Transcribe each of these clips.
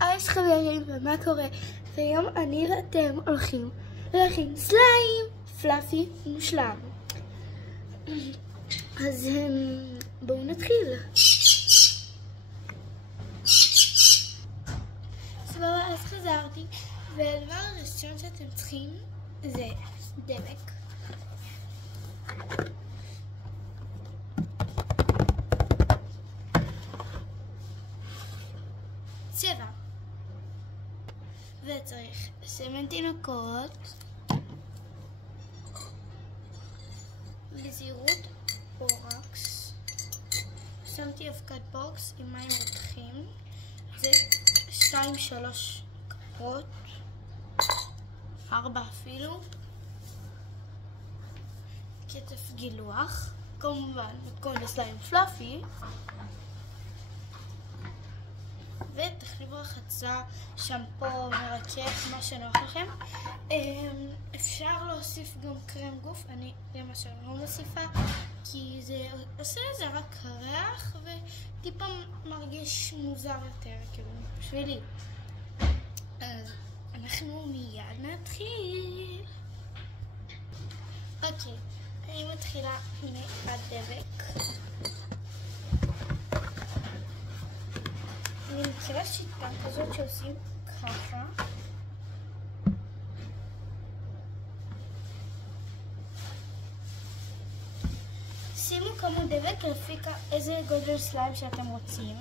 אז חברים, ומה קורה? והיום אני ואתם הולכים להכין סליים פלאפי מושלם. אז בואו נתחיל. סבבה, אז חזרתי, והדבר הראשון שאתם צריכים זה דבק. צבע. וצריך שמן תינוקות, בזהירות בורקס, שמתי אבקת בוקס עם מים רותחים, זה 2-3 כפות, 4 אפילו, קצף גילוח, כמובן מתכון לסליים פלאפי, ותחליף רחצה, שמפו, מרכך, מה שנוח לכם. אפשר להוסיף גם קרם גוף, אני למשל לא מוסיפה, כי זה עושה לזה רק ריח וטיפה מרגיש מוזר יותר, כאילו, בשבילי. אז אנחנו מיד נתחיל. אוקיי, אני מתחילה מהדבק. אני מכירה שיטה כזאת שעושים ככה. שימו כמות דבק לפי איזה גודל סליים שאתם רוצים.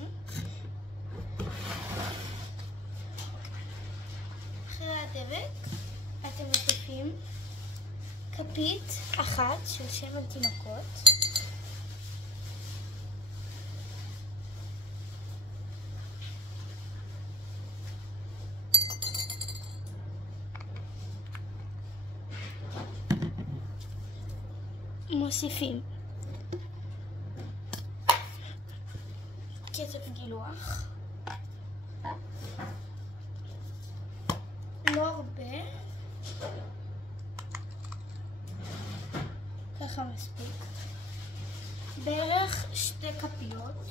אחרי הדבק אתם מוסיפים כפית אחת של שמן תינוקות. מוסיפים קצף גילוח, לא הרבה, ככה מספיק, בערך 2 כפיות,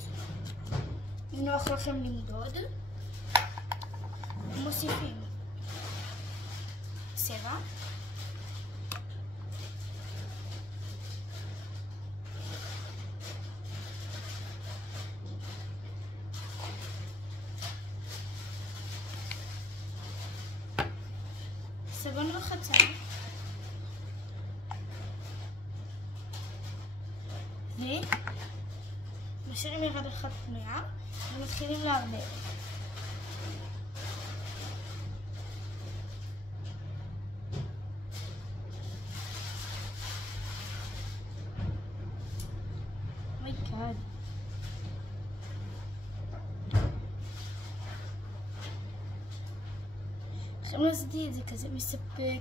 אם נוח לכם למדוד. מוסיפים צבע, סבון רחצה, ומשאירים ירד אחת פנויה ומתחילים לערבב. גאד. עכשיו לא עשיתי את זה כזה מספק.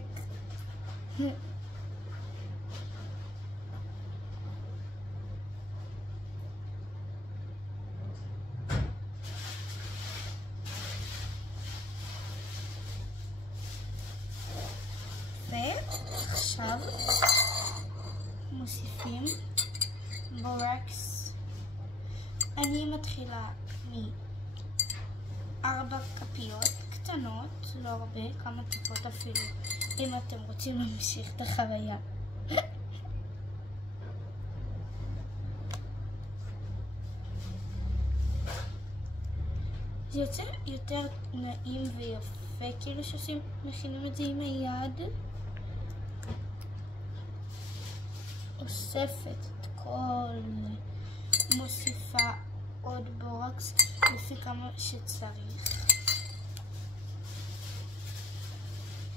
ועכשיו מוסיפים בורקס. אני מתחילה מ4 כפיות קטנות, לא הרבה, כמה טיפות אפילו, אם אתם רוצים להמשיך את החוויה. זה יוצא יותר נעים ויפה, כאילו שעושים, מכינים את זה עם היד. אוספת את כל, מוסיפה עוד בורקס לפי כמה שצריך.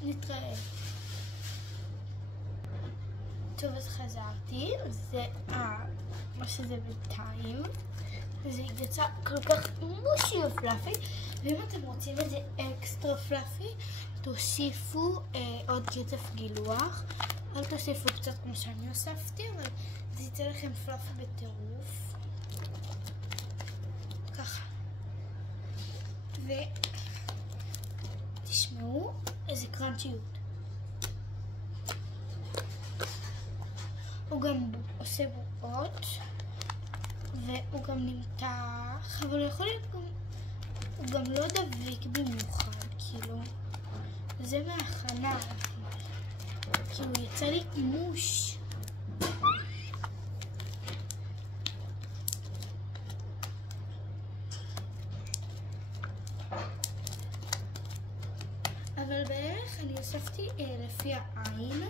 נתראה. טוב, אז חזרתי, זה מה שזה בינתיים. זה יצא כל כך מושי ופלאפי, ואם אתם רוצים את זה אקסטרה פלאפי, תוסיפו עוד קצף גילוח. אל תוסיפו קצת כמו שאני הוספתי, אבל זה יצא לכם פלאפי בטירוף. ככה. ותשמעו איזה קראנצ'יות. הוא גם עושה בועות, והוא גם נמתח, אבל הוא יכול להיות גם הוא גם לא דביק במיוחד, כאילו. זה מהכנה. כי הוא יצא לי מוש. אבל בערך אני אוספתי לפי העין.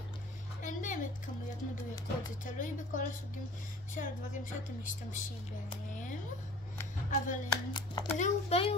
אין באמת כמויות מדויקות, זה תלוי בכל הסוגים של הדברים שאתם משתמשים בהם. אבל זהו, ביי.